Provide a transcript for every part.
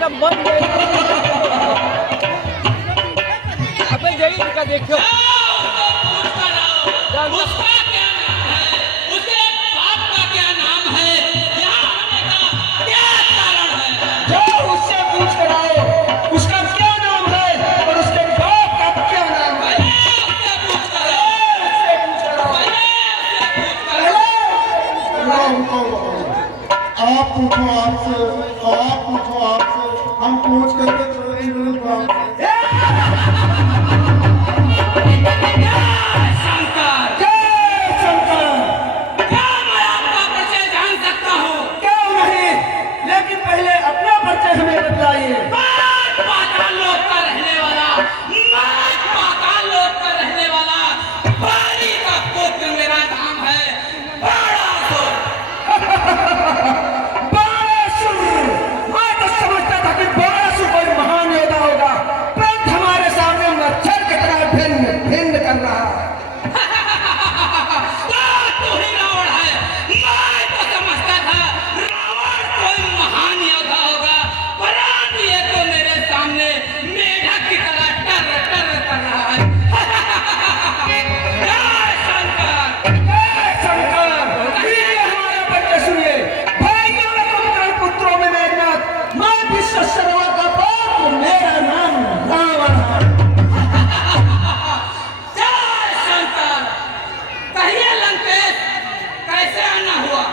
जब मन अबे यही का देखो उसका क्या नाम है, उसके बाप का क्या नाम है, यहाँ आने का क्या कारण है? जो उससे पूछ कर आओ उसका क्या नाम है और उसके बाप का क्या नाम है। उससे पूछ कर आओ, उससे पूछ कर आओ। उससे पूछ कर आओ। आप पूछो आपसे, आप पूछो आपसे, हम पूछ करके चले नहीं पाएंगे। शंकर, जय शंकर। क्या मैं आपका परिचय जान सकता हूँ? क्यों नहीं, लेकिन पहले अपना परिचय हमें बतलाइए। पाताल लोक का रहने वाला, पाताल लोक का रहने वाला बारी का पुत्र मेरा नाम है बाणासुर। बाणासुर, मैं तो समझता था कि बाणासुर कोई महान योद्धा होगा, परंतु हमारे सामने मच्छर की तरह भिन्न भिन्न कर रहा है। तू ही रावण है। मैं तो समझता था रावण कोई महान योद्धा होगा, परंतु ये तो मेरे सामने मेढक की तरह टर टर कर रहा है। जय शंकर। जय शंकर। ये हमारा परिचय सुनिए। भाई तुम पुत्रों में मेघनाथ, मैं विश्व सर्वा का बाप, मेरा नाम रावण है। जय शंकर। कहिए लंकेश, कैसे आना हुआ?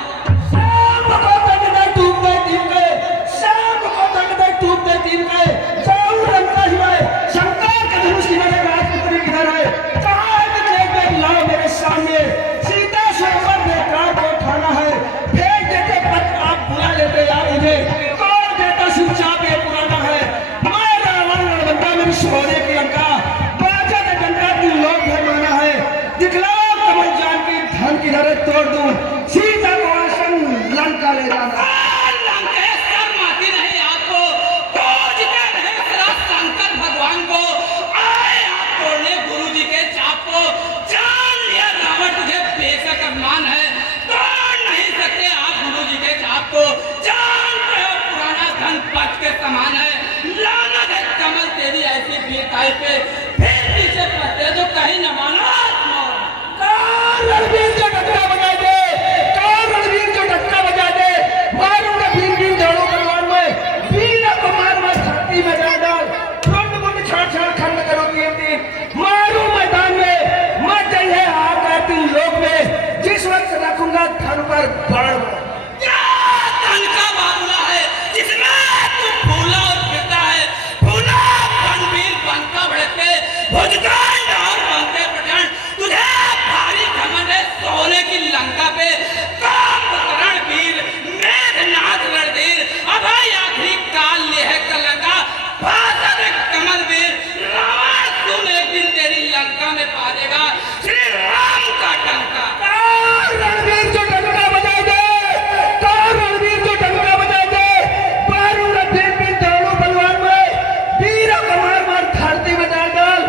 शाम को दंड टूट गए तीन गए, शाम को दंड टूट गए तीन गए, जाऊं लंका ही है, शंकर के धनुष की मेरे राजपुत्री किधर है? कहाँ है कि देख देख लाओ मेरे सामने। सीता स्वयंवर बेकार को उठाना है, भेज देते पत्र आप बुला लेते यार मुझे, कौन देता चुपचाप ये पुराना है। मैं रावण रणबंका मेरी सोने की लंका, बाजा का डंका तुम लोग भरमाना है। दिखलाओ कमल जान की धन की धरे तोड़ दूं, सीता को आसन लंका ले जाना। लंकेश शर्म आती नहीं आपको? खोजते रहे सदा शंकर भगवान को, आए आप तोड़ने गुरु जी के चाप को। जान लिया रावण तुझे बेशक अभिमान है, तोड़ नहीं सकते आप गुरु जी के चाप को। जानते हो पुराना धन पथ के समान है, लानत है कमल तेरी ऐसी वीरताई पे, फिर पीछे पड़ते जो कहीं न मानो आत्मा। रणवीर जो डक्का बजा दे, रणवीर जो डक्का बजा दे, मारूंगा भीम भीम दौड़ो बलवान में, वीरा को मार मार छाती में डाल डाल, टुंड मुंड छाड़ छाड़ खंड करो तीन तीन, मारू मैदान में, मत जाइए आकर तुम लोग में, जिस वक्त रखूंगा धन पर बाण। क्या धन का मामला है जिसमें तू फूला और फिरता है? फूला बनवीर बनता भड़कते, भुजदंड और बनते प्रचंड, तुझे भारी घमंड है सोने की लंका पे। कामकरण वीर मेघनाथ रणधीर, अभय आखिरी काल ले है कलंका, फासद कमल वीर रावण तुम एक दिन तेरी लंका में पा देगा श्री राम का टंका। रणवीर जो डंका बजा दे, रणवीर जो डंका बजा दे, मारूंगा भीम भीम दौड़ो बलवान में, वीरा को मार मार धरती में डाल डाल,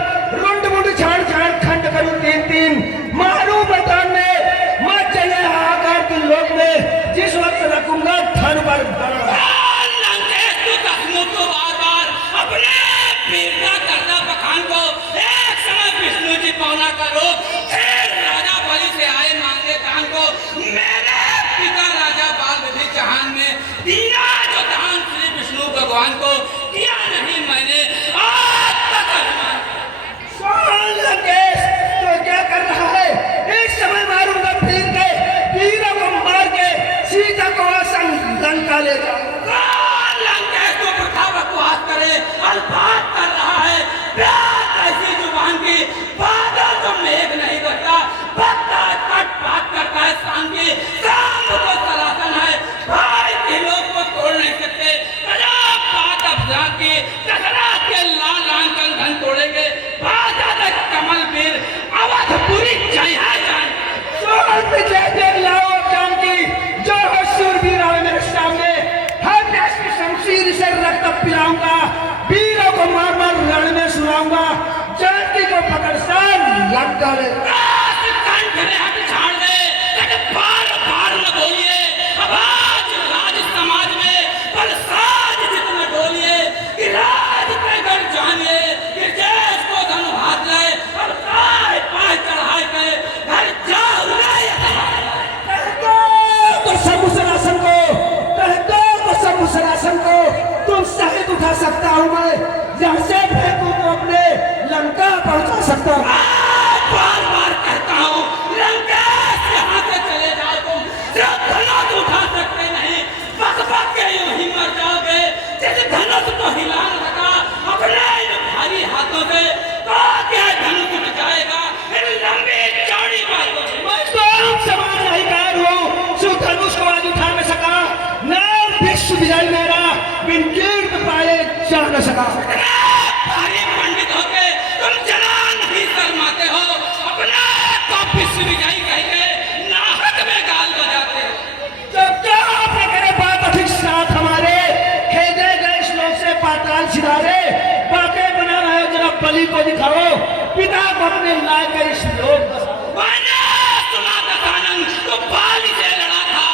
रुंड मुंड छाड़ छाड़ खंड करूं तीन तीन, मारू मैदान में, मत चले हाहाकार तुम लोग में, जिस वक्त रखूंगा धन पर बाण। लंकेश तू कसमों को बार-बार अपने वीरता करता बखान को, एक समय विष्णु जी पौना का रोग, फिर राजा बलि से आए मांगे दान को। मेरे पिता राजा बाल विधि जहान में दिया जो दान श्री विष्णु भगवान को, किया नहीं मैंने आज तक अभिमान। सुन लंकेश, तो क्या कर रहा है? इस समय मारूंगा फिर के, वीरा को मार के, सीता को आसन लंका ले जाऊंगा। लंकेश को वृथा बकवास करे, अल्फाज कर रहा है, प्यार ऐसी जुबान की, बादल तो मेघ नहीं करता, पत्ता कट बात करता है शाम की, शाम को सरासन है, भाई दिलों को तोड़ नहीं सकते, गजब बात अफजान की, दशरथ के लाल लाल कंधन तोड़ेंगे, बाजा तक कमल वीर, अवधपुरी जय है जान। सुन विजय देव लाओ जानकी, जो हो शूरवीर आए मेरे सामने, हर देश की शमशीर से रक्त पिलाऊंगा, वीरों को मार मार रण में सुनाऊंगा, जानकी को पकड़ सान लंका ले जाऊंगा। कंठ में हट झाड़ दे, कट बार बार न बोलिए, अब आज राज समाज में बलसाज जितना डोलिए, हाथ उठा सकता हूँ मैं, यहाँ से फेंकूं तो अपने लंका पहुंचा सकता हूँ। बार बार कहता हूँ लंकेश यहाँ से चले जाओ, तुम सिर्फ धनुष उठा सकते नहीं, बस के यूं ही मर जाओगे। जिस धनुष को हिला न सका अपने इन भारी हाथों से, तो क्या धनुष उठ जाएगा इन लंबी चौड़ी बातों से? मैं तो आप समाज अधिकार हूँ, जो धनुष को आज उठा न सका, नाम विश्व विजय मेरा बिन कीर्त पाए जा न सका। भारी पंडित होके तुम जना नहीं शर्माते हो, अपना तो विश्व विजयी कह के नाहक में गाल बजाते हो। जब क्या आपने करे बात अधिक साथ हमारे, खेदे गए श्लोक से पाताल सिधारे, बातें बना रहे हो जरा बलि को दिखाओ, पिता को अपने लाकर इस लोक बसाओ। मैंने सुना दशानन तो बाली से लड़ा था,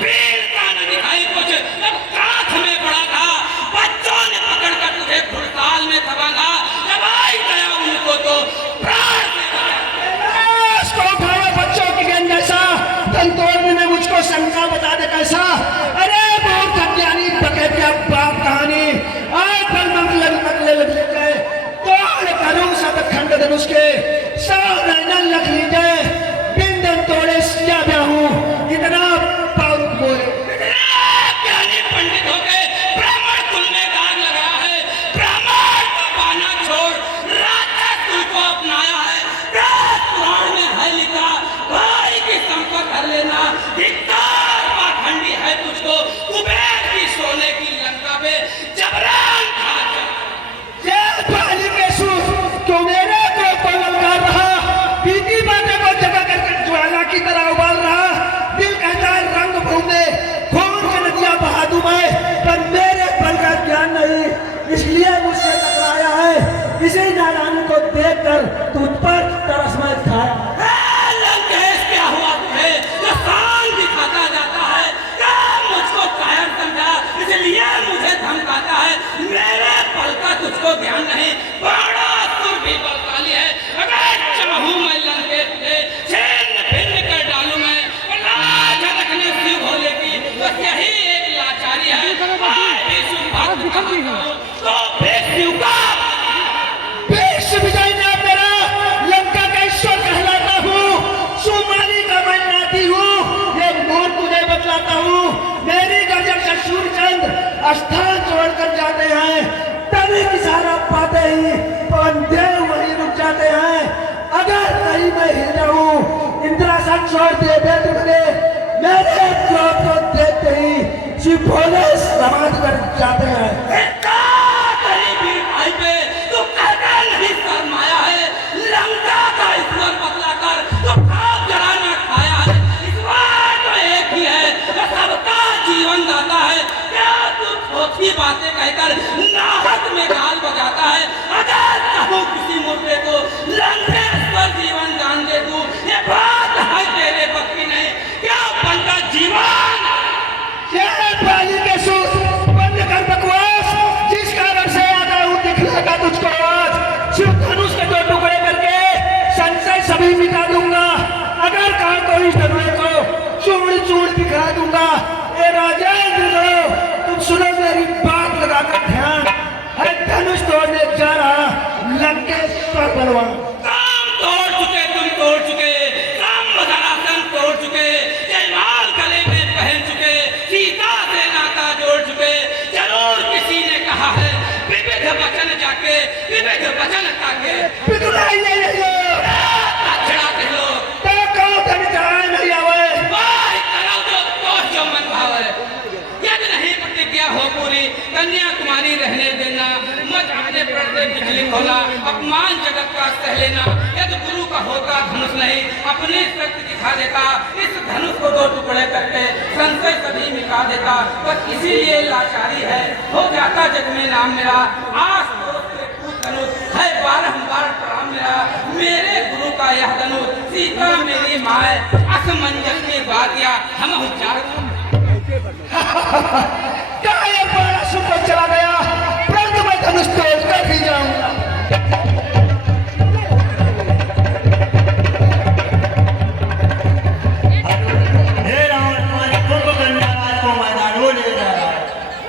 वीरता न दिखाई कुछ जब कांख में पड़ा था, बच्चों ने पकड़कर तुझे फुड़ताल में दबाना, जब आई गया उनको तो प्राण से लाश को उठाया बच्चों की गेंद जैसा, धन तोड़ने में मुझको शंका बता दे कैसा। अरे बहुत अज्ञानी बके क्या बात कहानी, आज पर लगने गए तोड़ करूं सब खंड धनुष के, सब नैनन लग लीजिए बिंदन तोड़े सिया ब्या हूं, इतना पाउक बोले। ज्ञानी पंडित हो गए, ब्राह्मण कुल में दाग लगा है, ब्राह्मण को पाना छोड़ राक्षस कुल को अपनाया है। पुराण में है लिखा, भाई की संपत्ति कर लेना, धिक्कार पाखंडी है तुझको, कुबेर की सोने की लंका पे जबरान खा जा। ये बाली के सूर क्यों मेरे को ललकार रहा, बीती बातें को जगा करके ज्वाला की तरह उबाल रहा, दिल कहता है रंग भूमि खून की नदियां बहा दूं मैं, पर मेरे बल का ज्ञान नहीं, इसलिए मुझसे टकराया है। इसी नारायण को देखकर तुझ पर तरस में खाया। लंकेश क्या हुआ तुझे, जो शान दिखाता जाता है, क्या मुझको कायर समझा इसलिए मुझे धमकाता है? मेरे बल का तुझको ध्यान नहीं, बड़ा सुर भी बलशाली है। अगर चाहूं मैं लंकेश तुझे छिन्न भिन्न कर डालूं मैं, लाज रखने शिव भोले की तो यही एक लाचारी है। भी शुभ भक्त कहता हूं, तो फिर शिव का विश्व विजय ने मेरा लंका का ईश्वर कहलाता हूँ, सुमाली का मैं नाती हूँ, ये मोर तुझे बतलाता हूँ। मेरी गर्जन से सूर्यचंद्र स्थान छोड़कर जाते हैं, तभी किसारा पाते ही पवन देव वहीं रुक जाते हैं। अगर कहीं मैं हिल जाऊं, इंद्रासन छोड़ दे बेटे बने, मेरे क्रोध को देखते ही शिव भोले समाज कर जाते हैं। भाई पे तो कहता नहीं शर्माया है, लंका का ईश्वर बतलाकर तो खाप जलाना खाया है। ईश्वर तो एक ही है, जो सबका जीवन दाता है। क्या तू थोथी बातें कहकर नाहक में गाल बजाता है? अगर कहूँ किसी मुद्दे को लंकेश्वर जीवन दान दे दूं, ये बात है तेरे बस की नहीं, क्या बनता जीवन? बाली के सूर बंद कर बकवास, जिस कारण से आता हूँ दिखलागा तुझको आज, शिव धनुष के दो टुकड़े करके संशय सभी मिटा दूंगा। अगर कहा तो इस धनुष को चूड़ चूड़ दिखा दूंगा। ए राजेंद्र तुम सुनो मेरी बात लगाकर ध्यान, है धनुष तोड़ने जा रहा लंकेश्वर बलवान। काम तोड़ चुके, तुम तोड़ चुके, राम मधरासन तोड़ चुके, जयमाल गले में पहन चुके, सीता से नाता जोड़ चुके। जरूर किसी ने कहा है विविध वचन जाके, विविध वचन ताके, पितुराई नहीं है अक्षरा कह लो, तो कहो धन चढ़ाए नहीं आवे, वाह करो जो मन भावे। यदि नहीं प्रतिज्ञा हो पूरी, कन्याकुमारी रहने देना, मत अपने पर्दे बिजली खोला, अपमान जगत का सह लेना। यदि गुरु का होता धनुष नहीं, अपनी शक्ति दिखा देता, इस धनुष को दो टुकड़े करके संशय सभी मिटा देता। बस इसीलिए लाचारी है, हो जाता जग में नाम मेरा। आस पड़ोस के पूत धनुष है बारंबार प्रणाम मेरा, मेरे गुरु का यह धनुष, सीता मेरी माए, असमंजस में बातिया हम क्या ये बड़ा सुपर चला गया, परंतु मैं धनुष तोड़ कर ही जाऊंगा। हे रावण, तुम्हारे कुंभकर्ण राज को मैदानों ले जा रहा है।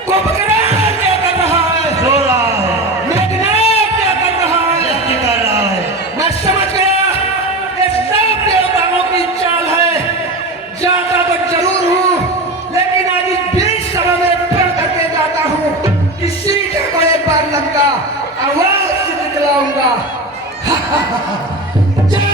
कुंभकर्ण क्या कर रहा है? जय